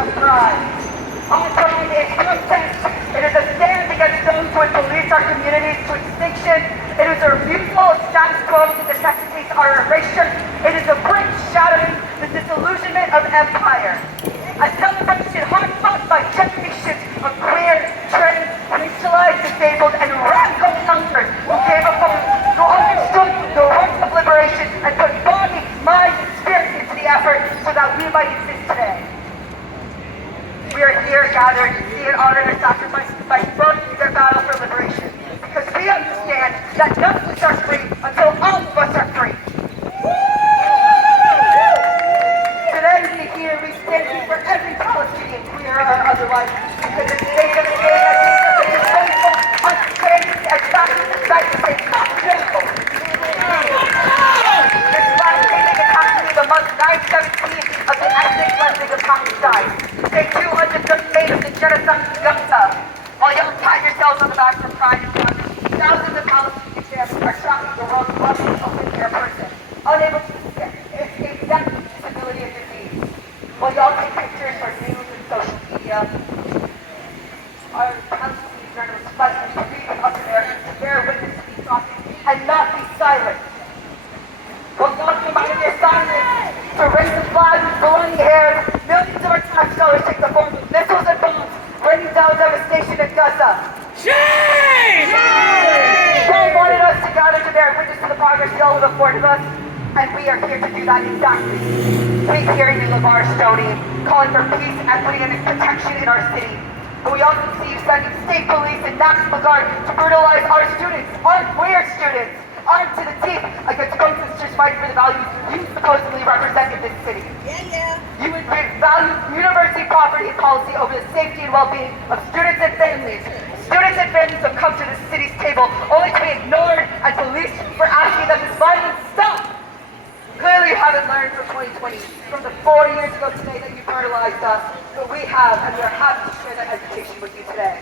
of pride. Our pride is protest. It is a stand against those who would police our communities to extinction. It is a refusal of status quo that necessitates our erasure. It is a break shattering the disillusionment of empire. A celebration hard fought by generations of queer, trans, racialized, disabled, and radical elders who gave a voice, who understood the work of liberation and put body, mind, and spirit into the effort so that we might exist today. We are here gathered to see and honor their sacrifices by burning their battle for liberation, because we understand that none of us are free until all of us are free. We stand for every Palestinian, queer or otherwise, because the state of the state has been such a faithful, unchanged, and fascist society that is not critical. This last painting is actually the month 917 of the ethnic cleansing of Palestine, day 238 of the genocide of Gaza. While y'all pat yourselves on the back for pride and honor, thousands of Palestinian families are tracking the world's largest open-air person, unable to escape death, disability, and disease. While y'all take pictures for news and social media, our Palestinian journalists fight to read with us Americans to bear witness to these crossings and not be silent. While y'all combine their silence to raise the flag with blowing hairs, millions of our tax dollars take the form of missiles and bombs, raining down devastation in Gaza. Shame! They wanted us to gather to bear witness to the progress y'all have afforded us, and we are here to do that exactly. We here in Levar Stoney calling for peace, equity, and protection in our city. But we also see you sending state police and National Guard to brutalize our students, our queer students, armed to the teeth against protesters fighting for the values you supposedly represent in this city. You would value university property and policy over the safety and well-being of students and families. Students and families have come to the city's table only to be ignored and policed for asking that this violence stop. Clearly you haven't learned from 2020, from the 4 years ago today that you brutalized us, but we have, and we are happy to share that education with you today.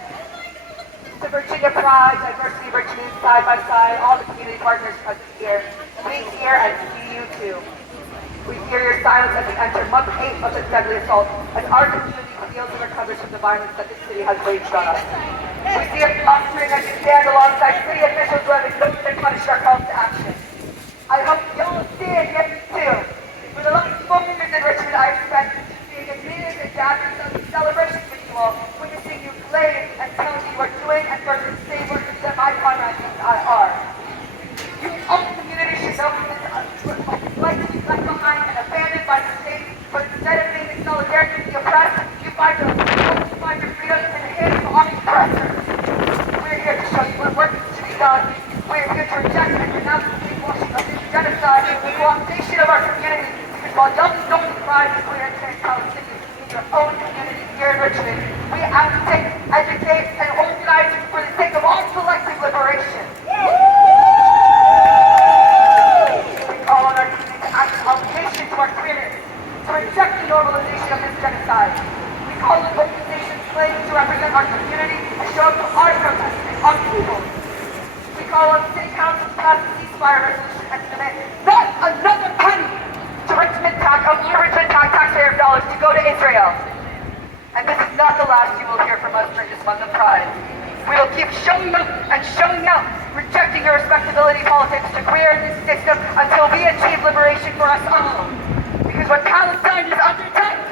To Virginia Pride, Diversity Richmond, side by side, all the community partners present here, we hear and see you too. We hear your silence as we enter month 8 of this deadly assault, as our community heals and recovers from the violence that this city has waged on us. We see us posturing as you stand alongside city officials who have ignored and punished our calls to action. I hope y'all see it yet too. For the last 4 years in Richmond, I have spent being at meetings and gatherings and celebrations with you all, witnessing you play and tell me you are doing and further the same work that my comrades and I are. You all community should know this like to be left behind and abandoned by the state, but instead of being in solidarity with the oppressed, you find your freedom in the hands of our oppressors. We're here to show you what work is to be done. We're here to reject and denounce the brainwashing of this genocide, the cooptation of our community, because while y'all don't thrive as queer and trans Palestinians in your own community here in Richmond, we advocate, educate, and organize for the sake of our collective liberation. We call on our community to act in obligation to our queerness, to reject the normalization of this genocide. We call on organizations claiming to represent our community to show up to our protests and our people. We call on City Council to pass a ceasefire resolution and to demand not another penny to Richmond taxpayer dollars to go to Israel. And this is not the last you will hear from us during this month of Pride. We will keep showing up and showing out, rejecting your respectability politics to queer this system until we achieve liberation for us all. Because when Palestine is under attack,